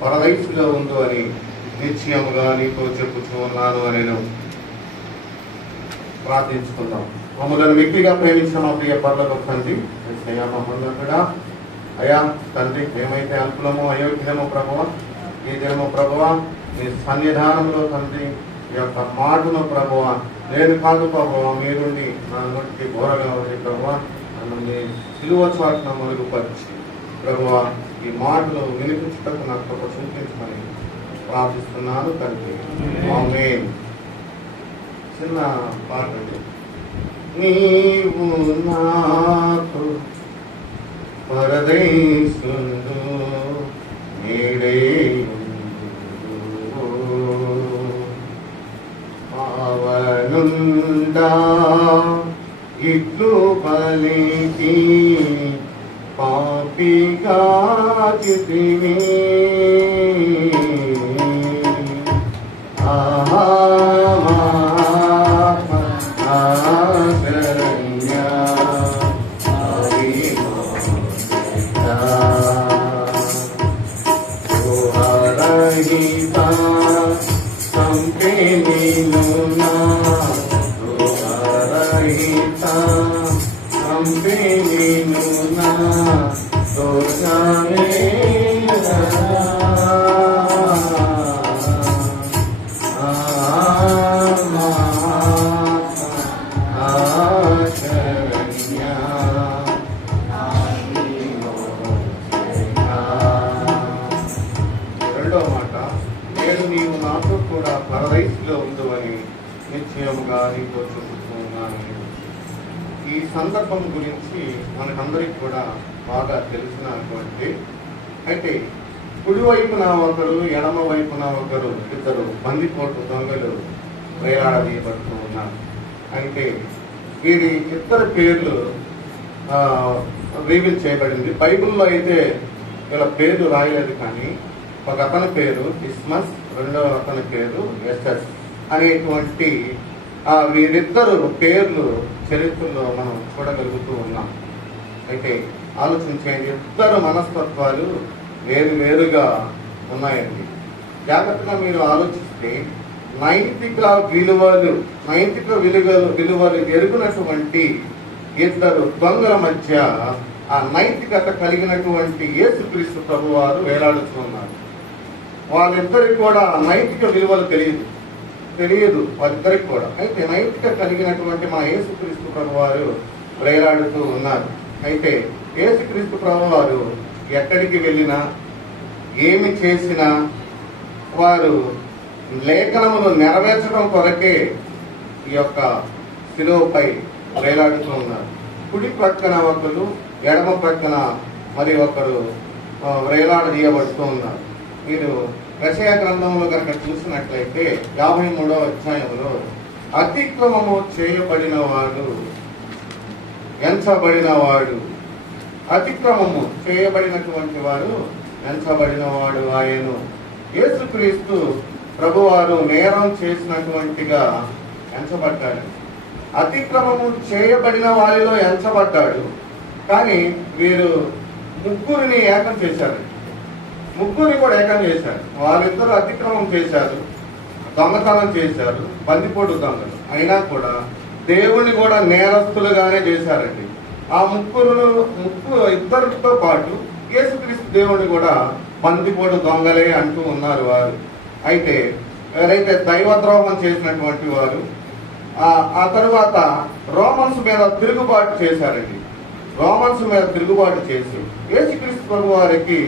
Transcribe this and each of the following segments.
పరదైసులో ఉందో అని నిశ్చయముగా నీతో చెప్పుచూ ఉన్నాను అని నేను ప్రార్థించుకుందాం. మమ్మల్ని మిక్కిగా ప్రేమించిన మా ప్రియ పరలోకపు తండ్రి, యేసయ్యా మమ్మల్ని కూడా అయా తండ్రి ఏమైతే అల్పులమో అయోగ్యమో ప్రభువా, ఈ దినము ప్రభువా నీ సన్నిధానంలో తండ్రి ఈ యొక్క మాటను ప్రభువా నేను కాదు ప్రభువా మీరుండి నా నోటికి ఘోరగా ఉంది ప్రభువా, నన్ను మీ సిలువ చాటున మరుగుపరిచి ప్రభువా ఈ మాటలు వినిపించుటకు నాకు కృప చూపించమని ప్రార్థిస్తున్నాను తండ్రి. ఆమేన్. చిన్న పాట. నీవు నాకు పరదేశుండు పావనుండా ఇట్లు పలికి పాపిగా చితివి ఈ సందర్భం గురించి మనకందరికి కూడా బాగా తెలిసినటువంటి, అయితే కుడి వైపున ఒకరు ఎడమ వైపున ఒకరు ఇద్దరు బందిపోటు దొంగలు వేలాడదీయబడుతూ ఉన్నారు. అయితే వీరి ఇద్దరు పేర్లు రివీల్ చేయబడింది. బైబిల్లో అయితే వీళ్ళ పేర్లు రాయలేదు, కానీ ఒక అతని పేరు క్రిస్మస్, రెండవ అతని పేరు ఎస్ఎస్ అనేటువంటి వీరిద్దరు పేర్లు చరిత్రలో మనం చూడగలుగుతూ ఉన్నాం. అయితే ఆలోచించేయండి, ఇద్దరు మనస్తత్వాలు వేరుగా ఉన్నాయండి. జాగ్రత్తగా మీరు ఆలోచిస్తే నైతిక విలువలు ఎరుగునటువంటి ఇద్దరు దొంగల మధ్య ఆ నైతికత కలిగినటువంటి యేసుక్రీస్తు ప్రభువారు వేలాడుతున్నారు. వాళ్ళిద్దరికి కూడా నైతిక విలువలు తెలియదు వాళ్ళిద్దరికి కూడా. అయితే నైతిక కలిగినటువంటి మా యేసుక్రీస్తు ప్రభువారు వేలాడుతూ ఉన్నారు. అయితే యేసుక్రీస్తు ప్రభువారు ఎక్కడికి వెళ్ళినా ఏమి చేసినా వారు లేఖనమును నెరవేర్చడం కొరకే ఈ యొక్క శిలువపై వేలాడుతూ ఉన్నారు. కుడి ప్రక్కన ఒకరు, ఎడమ ప్రక్కన మరి ఒకరు వేలాడదీయబడుతూ ఉన్నారు. మీరు యెషయా గ్రంథంలో కనుక చూసినట్లయితే 53వ అధ్యాయంలో అతిక్రమము చేయబడినవాడు ఎంచబడినవాడు, అతిక్రమము చేయబడినటువంటి వాడు ఎంచబడినవాడు ఆయను. యేసుక్రీస్తు ప్రభువారు నేరం చేసినటువంటిగా ఎంచబడ్డాడు. అతిక్రమము చేయబడిన వారిలో ఎంచబడ్డాడు. కానీ వీరు ముగ్గురిని ఏకం చేశారు. ముగ్గురిని కూడా ఏకం చేశారు. వాళ్ళిద్దరూ అతిక్రమం చేశారు, దొంగతనం చేశారు, బందిపోటు దొంగలు. అయినా కూడా దేవుణ్ణి కూడా నేరస్తులుగానే చేశారండి. ఆ ఇద్దరితో పాటు యేసుక్రీస్తు దేవుణ్ణి కూడా బందిపోటు దొంగలే అంటూ ఉన్నారు వారు. అయితే ఎవరైతే దైవద్రోహం చేసినటువంటి వారు ఆ తరువాత రోమన్స్ మీద తిరుగుబాటు చేశారండి. రోమన్స్ మీద తిరుగుబాటు చేసి యేసుక్రీస్తు ప్రభు వారికి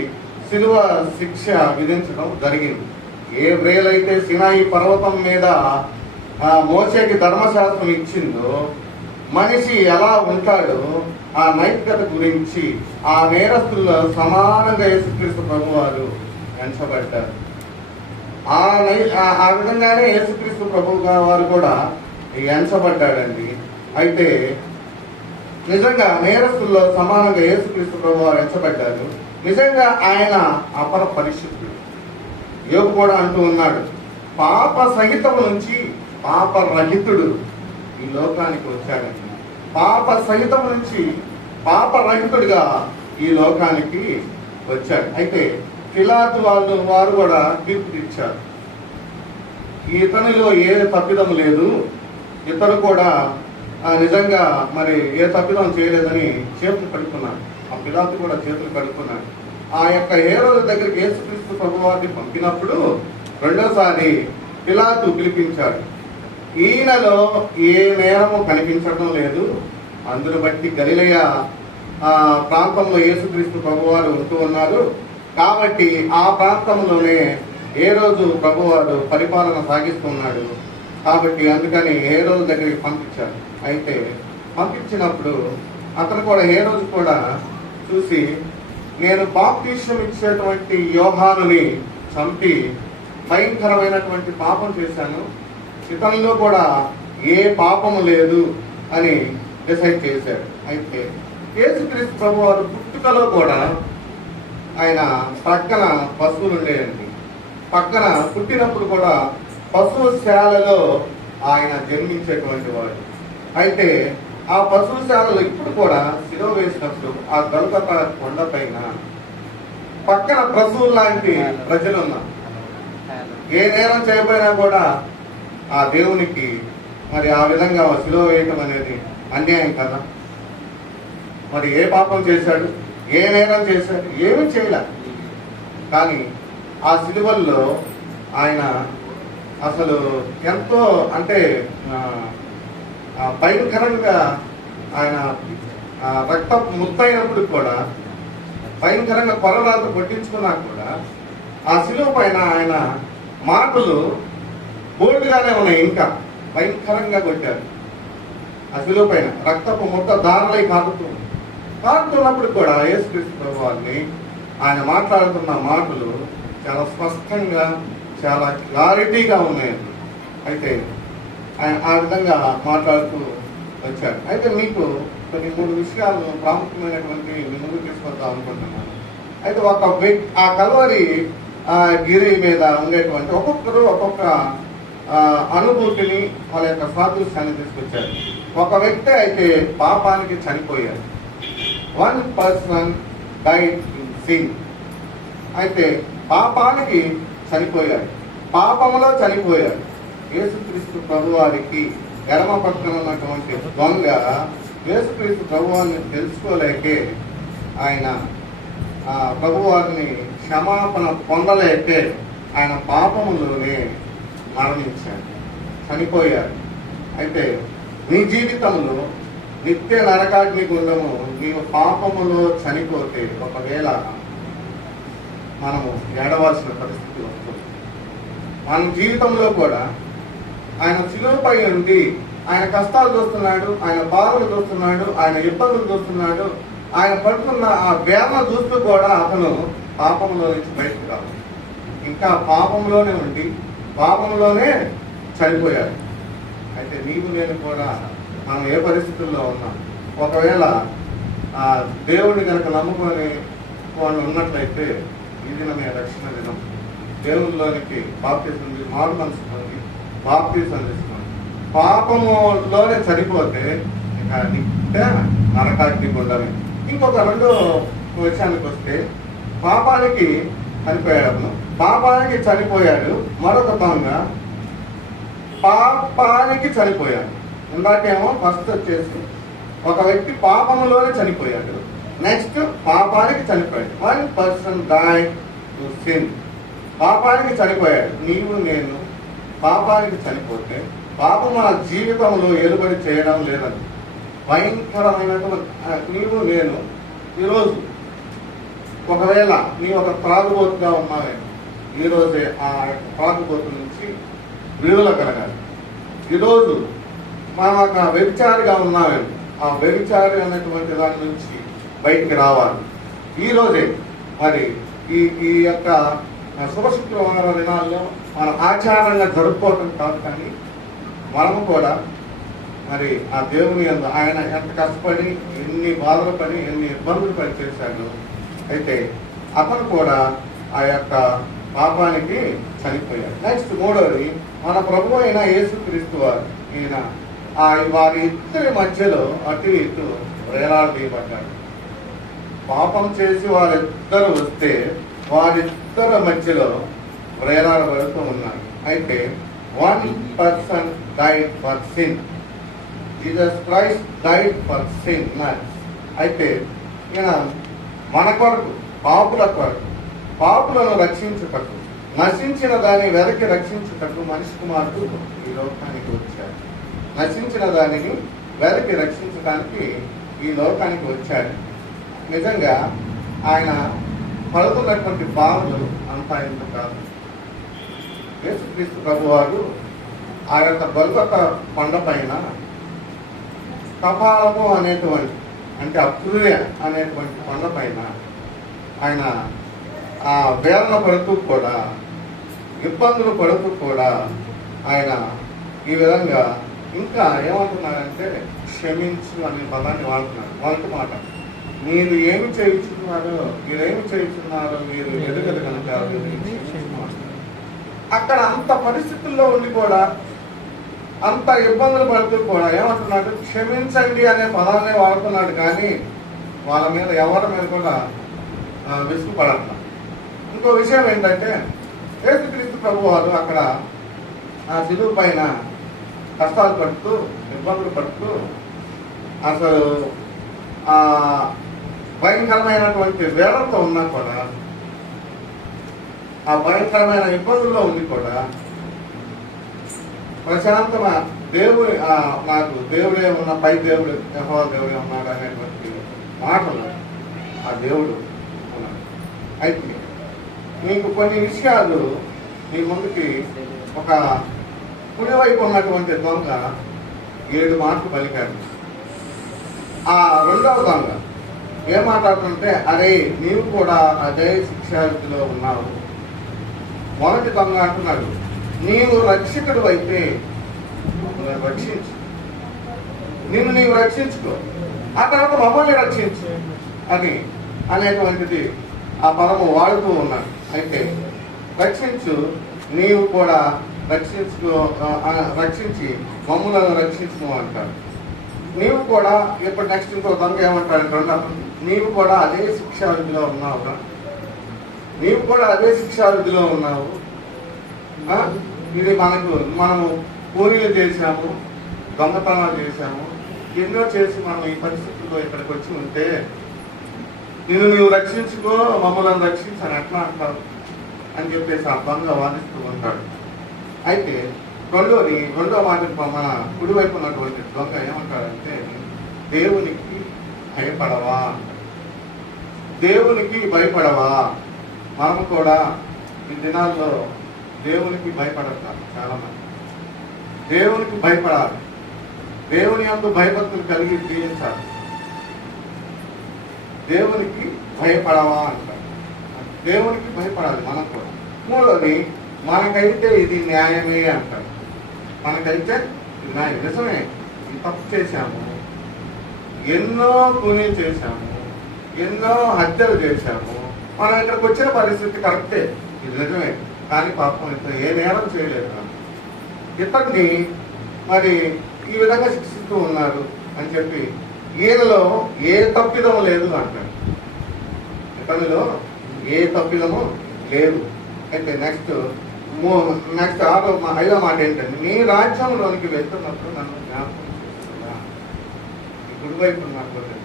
శిలువ శిక్ష విధించడం జరిగింది. ఏ వేలైతే సినాయి పర్వతం మీద మోసేకి ధర్మశాస్త్రం ఇచ్చిందో మనిషి ఎలా ఉంటాడో ఆ నైతికత గురించి ఆ నేరస్తుల్లో సమానంగా యేసుక్రీస్తు ప్రభు వారు ఎంచబడ్డారు. ఆ విధంగానే యేసుక్రీస్తు ప్రభు వారు కూడా ఎంచబడ్డాడండి. అయితే నిజంగా నేరస్తుల్లో సమానంగా యేసుక్రీస్తు ప్రభు వారు ఎంచబడ్డారు. నిజంగా ఆయన అపర పరిశుద్ధుడు. యోగు కూడా అంటూ ఉన్నాడు, పాప సహితము నుంచి పాపరహితుడు ఈ లోకానికి వచ్చాడండి. పాప సహితం నుంచి పాపరహితుడిగా ఈ లోకానికి వచ్చాడు. అయితే పిలాతు వారు కూడా తీర్పు ఇచ్చారు. ఇతనిలో ఏ తప్పిదం లేదు, ఇతను కూడా నిజంగా మరి ఏ తప్పిదం చేయలేదని చేతులు కడుక్కున్నాడు. ఆ పిలాతు కూడా చేతులు కడుక్కున్నాడు. ఆ యొక్క హేరోదు దగ్గరికి యేసుక్రీస్తు ప్రభువారిని పంపినప్పుడు రెండోసారి పిలాతు పిలిపించాడు. ఈయనలో ఏ నేరము కనిపించడం లేదు, అందును బట్టి గలిలయ ప్రాంతంలో యేసుక్రీస్తు ప్రభువారు ఉంటూ ఉన్నారు కాబట్టి ఆ ప్రాంతంలోనే ఏ రోజు ప్రభువారు పరిపాలన సాగిస్తున్నాడు కాబట్టి అందుకని ఏ రోజు దగ్గరికి పంపించారు. అయితే పంపించినప్పుడు అతను కూడా ఏ రోజు కూడా చూసి, నేను బాప్తిస్మం ఇచ్చేటువంటి యోహానుని చంపి భయంకరమైనటువంటి పాపం చేశాను, ఇతనిలో కూడా ఏ పాపము లేదు అని డిసైడ్ చేశాడు. అయితే యేసుక్రీస్తు ప్రభువారు పుట్టుకలో కూడా ఆయన పక్కన పశువులు ఉండేయండి. పక్కన పుట్టినప్పుడు కూడా పశువుశాలలో ఆయన జన్మించేటువంటి వాడు. అయితే ఆ పశువుశాలలో ఇప్పుడు కూడా శిలువ వేసినప్పుడు ఆ గొల్గొతా కొండ పైన పక్కన పశువులు లాంటి ప్రజలు ఉన్నారు. ఏ నేరం చేయబోయినా కూడా ఆ దేవునికి మరి ఆ విధంగా శిలువ వేయటం అనేది అన్యాయం కదా. మరి ఏ పాపం చేశాడు, ఏ నేరం చేశాడు, ఏమీ చేయలే. కానీ ఆ సిలువల్లో ఆయన అసలు ఎంతో అంటే భయంకరంగా ఆయన రక్త ముద్దయినప్పుడు కూడా భయంకరంగా కొరడాలతో కొట్టించుకున్నా కూడా ఆ సిలువ పైన ఆయన మాటలు బోల్డ్గానే ఉన్నాయి. ఇంకా భయంకరంగా కొట్టారు. ఆ సిలువ పైన రక్తపు ముద్ద దారులై కారుతున్నప్పుడు కూడా యేసుక్రీస్తు ప్రభువారిని ఆయన మాట్లాడుతున్న మాటలు చాలా స్పష్టంగా చాలా క్లారిటీగా ఉన్నాయి. అయితే ఆయన ఆ విధంగా మాట్లాడుతూ వచ్చాడు. అయితే మీకు కొన్ని 3 విషయాలను ప్రాముఖ్యమైనటువంటి ముందుకు తీసుకొద్దాం అనుకుంటున్నాను. అయితే ఒక వ్యక్తి ఆ కల్వరి గిరి మీద ఉండేటువంటి ఒక్కొక్కరు ఒక్కొక్క అనుభూతిని వాళ్ళ యొక్క సాదృశ్యాన్ని తీసుకొచ్చారు. ఒక వ్యక్తి అయితే పాపానికి చనిపోయారు. 1 person died in sin. అయితే పాపానికి చనిపోయాడు, పాపములో చనిపోయాడు. యేసుక్రీస్తు ప్రభువారికి ఎడమ పక్కన ఉన్నటువంటి దొంగ యేసుక్రీస్తు ప్రభువారిని తెలుసుకోలేకే ఆయన ప్రభువారిని క్షమాపణ పొందలేకే ఆయన పాపములోనే మరణించాడు, చనిపోయాడు. అయితే నీ జీవితంలో నిత్య నరకాగ్ని గుండము నీవు పాపములో చనిపోతే ఒకవేళ మనము ఏడవలసిన పరిస్థితి వస్తుంది. మన జీవితంలో కూడా ఆయన శిలువపై ఉండి ఆయన కష్టాలు చూస్తున్నాడు, ఆయన బాధలు చూస్తున్నాడు, ఆయన ఇబ్బందులు చూస్తున్నాడు, ఆయన పడుతున్న ఆ వేదన చూస్తూ కూడా అతను పాపంలో నుంచి బయటకు రాదు. ఇంకా పాపంలోనే ఉండి పాపంలోనే చనిపోయాడు. అయితే నీవు నేను కూడా మనం ఏ పరిస్థితుల్లో ఉన్నాం, ఒకవేళ దేవుడిని కనుక నమ్ముకొని వాళ్ళు ఉన్నట్లయితే ఈ దినమే రక్షణ దినం. దేవునిలోనికి బాప్తిసం మారు మనసు పొంది బాప్తిసం తీసుకోండి. పాపములోనే చనిపోతే ఇక నిత్య నరకాగ్ని గుండమే. ఇంకొక 2వ విషయానికి వస్తే పాపానికి చనిపోయాడు. పాపానికి చనిపోయాడు. మరొక దొంగ పాపానికి చనిపోయాడు. ఇందాకేమో ఫస్ట్ వచ్చేసి ఒక వ్యక్తి పాపములోనే చనిపోయాడు, నెక్స్ట్ పాపానికి చనిపోయాడు. 1 person died to sin. పాపానికి చనిపోయాడు. నీవు నేను పాపానికి చనిపోతే పాపం మన జీవితంలో ఏలుబడి చేయడం లేదని భయంకరమైనటువంటి నీవు నేను ఈరోజు ఒకవేళ నీ ఒక త్రాగుబోతుగా ఉన్నావే, ఈరోజే ఆ త్రాగుబోతు నుంచి విడుదల కలగాలి. ఈరోజు మనం ఒక వ్యభిచారిగా ఉన్నామే, ఆ వ్యభిచారి అన్నటువంటి దాని నుంచి బయటికి రావాలి. ఈరోజే మరి ఈ యొక్క శుభ శుక్రవార దినాల్లో మనం ఆచారంగా జరుపుకోవటం కాదు, కానీ మనము కూడా మరి ఆ దేవుని ఆయన ఎంత కష్టపడి ఎన్ని బాధలు పడి ఎన్ని ఇబ్బందులు పడి చేశాడు. అయితే అతను కూడా ఆ యొక్క పాపానికి చనిపోయాడు. నెక్స్ట్ 3వది మన ప్రభు అయిన యేసుక్రీస్తు వారు. ఈయన వారి ఇద్దరి మధ్యలో అటు ఇటు వేలాడదీయబడ్డాడు. పాపం చేసి వారిద్దరు వస్తే వారిద్దరు ఇద్దరు మధ్యలో వేలాడబడుతూ ఉన్నారు. అయితే 1 person died for sin. Jesus Christ died for sin. అయితే ఈయన మన కొరకు, పాపుల కొరకు, పాపులను రక్షించుటకు, నశించిన దాన్ని వెనక్కి రక్షించుటకు మనిషి కుమారుడు ఈ లోకానికి వచ్చాడు. నశించిన దానిని వెనక్కి రక్షించడానికి ఈ లోకానికి వచ్చాడు. నిజంగా ఆయన పడుతున్నటువంటి బాధలు అంతా ఇంత కాదు. యేసుక్రీస్తు ప్రభువారు ఆ యొక్క గొల్గొత కొండ పైన కపాలము అనేటువంటి, అంటే అప్రూయ అనేటువంటి కొండ పైన ఆయన ఆ వేదన పడుతూ కూడా, ఇబ్బందులు పడుతూ కూడా ఆయన ఈ విధంగా ఇంకా ఏమంటున్నారంటే క్షమించు అనే పదాన్ని వాడుతున్నారు. మొదటి మాట, మీరు ఏమి చేయుచున్నారో మీరు ఎదుగదు కనుక అక్కడ అంత పరిస్థితుల్లో ఉండి కూడా, అంత ఇబ్బందులు పడుతూ కూడా ఏమంటున్నాడు, క్షమించండి అనే పదాన్ని వాడుతున్నాడు. కానీ వాళ్ళ మీద, ఎవరి మీద కూడా విసుగుపడట్ల. ఇంకో విషయం ఏంటంటే, యేసుక్రీస్తు ప్రభువారు అక్కడ ఆ శిలువ పైన కష్టాలు పడుతూ, ఇబ్బందులు పడుతూ, అసలు ఆ భయంకరమైనటువంటి వేళతో ఉన్నా కూడా, ఆ భయంకరమైన ఇబ్బందుల్లో ఉంది కూడా ప్రశాంతమా దేవుడి నాకు దేవుడే ఉన్న, పై దేవుడు యెహోవా దేవుడే ఉన్నాడు అనేటువంటి మాటలు ఆ దేవుడు ఉన్నాడు. అయితే మీకు కొన్ని విషయాలు మీ ముందుకి, ఒక కుడివైపు ఉన్నటువంటి దొంగ 7 మాటలు పలికాడు. ఆ రెండవ దొంగ ఏం మాట్లాడుతుంటే, అరే నీవు కూడా అదే శిక్షావిధిలో ఉన్నావు. మొదటి దొంగ అంటున్నాడు, నీవు రక్షకుడు అయితే రక్షించు, నిన్ను నీవు రక్షించుకో, ఆ తర్వాత మమ్మల్ని రక్షించు అని అనేటువంటిది ఆ పదము వాడుతూ ఉన్నాడు. అయితే రక్షించు, నీవు కూడా రక్షించుకో, రక్షించి మమ్మలను రక్షించు అంటాడు. నీవు కూడా ఇప్పుడు నెక్స్ట్ ఇంకో దొంగ ఏమంటాడంటే, నీవు కూడా అదే శిక్షావిధిలో ఉన్నావురా, నీవు కూడా అదే శిక్షావిధిలో ఉన్నావు. ఇది మనము పూరీలు చేశాము, దొంగతనాలు చేశాము, ఎన్నో చేసి మనం ఈ పరిస్థితుల్లో ఇక్కడికి వచ్చి ఉంటే నిన్ను నువ్వు రక్షించుకో, మమ్మల్ని రక్షించని ఎట్లా అంటారు అని చెప్పేసి ఆ దొంగ వాదిస్తూ ఉంటాడు. అయితే రెండో మాట మన కుడివైపు ఉన్నటువంటి దొంగ ఏమంటాడంటే, దేవునికి భయపడవా, దేవునికి భయపడవా. మనం కూడా ఈ దినాల్లో దేవునికి భయపడతారు చాలా మంది. దేవునికి భయపడాలి, దేవుని యందు భయభక్తులు కలిగి జీవించాలి. దేవునికి భయపడవా అంటారు. దేవునికి భయపడాలి మనం కూడా. మూడోది, మనకైతే ఇది న్యాయమే అంటారు. మనకైతే ఇది న్యాయం, నిజమే, ఈ తప్పు చేశాము, ఎన్నో కూలీలు చేశాము, ఎన్నో హత్యలు చేశాము, మనం ఇక్కడికి వచ్చిన పరిస్థితి కరెక్టే, ఇది నిజమే. కానీ పాపం ఇతను ఏ నేరం చేయలేదు, ఇతన్ని మరి ఈ విధంగా శిక్షిస్తూ ఉన్నారు అని చెప్పి ఈయనలో ఏ తప్పిదము లేదు అంటాడు. ఇతనిలో ఏ తప్పిదము లేదు. అయితే నెక్స్ట్ 5వ మాట ఏంటంటే, నీ రాజ్యంలోనికి వెళ్తున్నప్పుడు నన్ను జ్ఞాపకం చేస్తున్నా. గుడివైపు ఉన్నటువంటి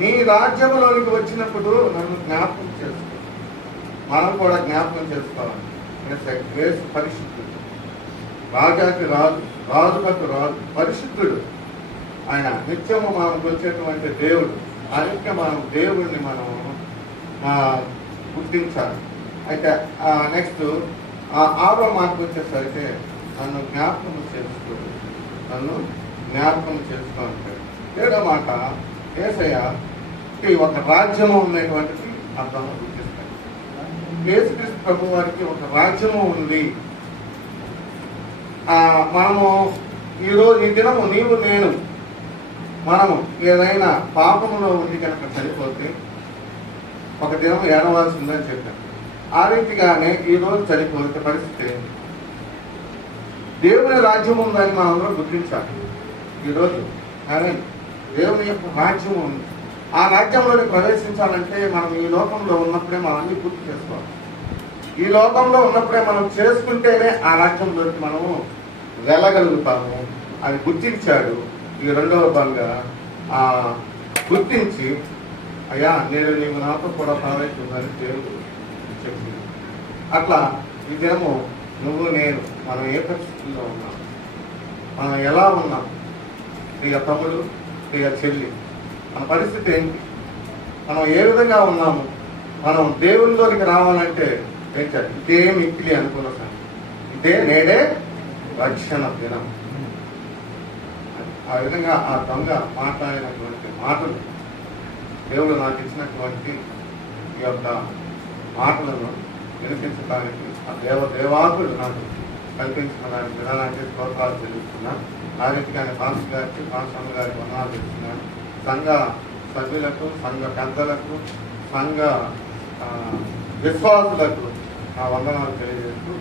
నీ రాజ్యంలోనికి వచ్చినప్పుడు నన్ను జ్ఞాపకం చేసుకో. మనం కూడా జ్ఞాపకం చేసుకోవాలి. పరిశుద్ధుడు, రాజాకి రాజు, రాజులకు రాజు, పరిశుద్ధుడు ఆయన, నిత్యము మనం కొలిచేటువంటి దేవుడు. అందుకే మనం దేవుడిని మనం గుర్తించాలి. అయితే నెక్స్ట్ 6వ మాటకు వచ్చేసరికి నన్ను జ్ఞాపకం చేసుకో, నన్ను జ్ఞాపకం చేసుకో అంటాడు. 7వ మాట, యేసయ్యకి ఒక రాజ్యము ఉన్నటువంటిది అర్థం గుర్తిస్తాడు. యేసుక్రీస్తు ప్రభు వారికి ఒక రాజ్యము ఉంది. మనము ఈరోజు ఈ దినము నీవు నేను మనము ఏదైనా పాపములో ఉండి కనుక చనిపోతే ఒక దినం ఏడవలసిందని చెప్పాను. ఆ రీతిగానే ఈరోజు చనిపోతే పరిస్థితి ఏంటి? దేవుని రాజ్యం ఉందని మనం అందరం గుర్తించాలి. ఈరోజు కానీ దేవుని యొక్క రాజ్యం ఉంది. ఆ రాజ్యంలోకి ప్రవేశించాలంటే మనం ఈ లోకంలో ఉన్నప్పుడే మనం అన్ని పూర్తి చేసుకోవాలి. ఈ లోకంలో ఉన్నప్పుడే మనం చేసుకుంటేనే ఆ రాజ్యంలోకి మనము వెళ్ళగలుగుతాము అని గుర్తించాడు. ఈ రెండవ దొంగ గుర్తించి, అయ్యా నేను నీవు నాతో కూడా ప్రవేశిందని దేవుడు చెప్పింది. అట్లా ఈ దినము నువ్వు నేను మనం ఏ పరిస్థితుల్లో ఉన్నాం, మనం ఎలా ఉన్నాం, ప్రియ తమ్ముడు, ప్రియ చెల్లి, మన పరిస్థితి ఏంటి, మనం ఏ విధంగా ఉన్నాము, మనం దేవునిలోనికి రావాలంటే పెంచాలి. ఇదే మిక్కిలి అనుకున్న సంగతి, ఇదే నేడే రక్షణ దినం. ఆ విధంగా ఆ దొంగ మాట్లాడినటువంటి మాటలు, దేవుడు నాకు ఇచ్చినటువంటి ఈ యొక్క మాటలను వినిపించడానికి ఆ దేవాకుడు నాకు కల్పించిన దానికి విధానానికి స్తోత్రాలు చెల్లిస్తున్నాను. ఆ రీతిగానే పాన్స్ గారికి, పాన్స్వామి గారికి వందనాలు చెల్లిస్తున్నాను. సంఘ సభ్యులకు, సంఘ పెద్దలకు, సంఘ విశ్వాసులకు ఆ వందనాలు తెలియజేస్తూ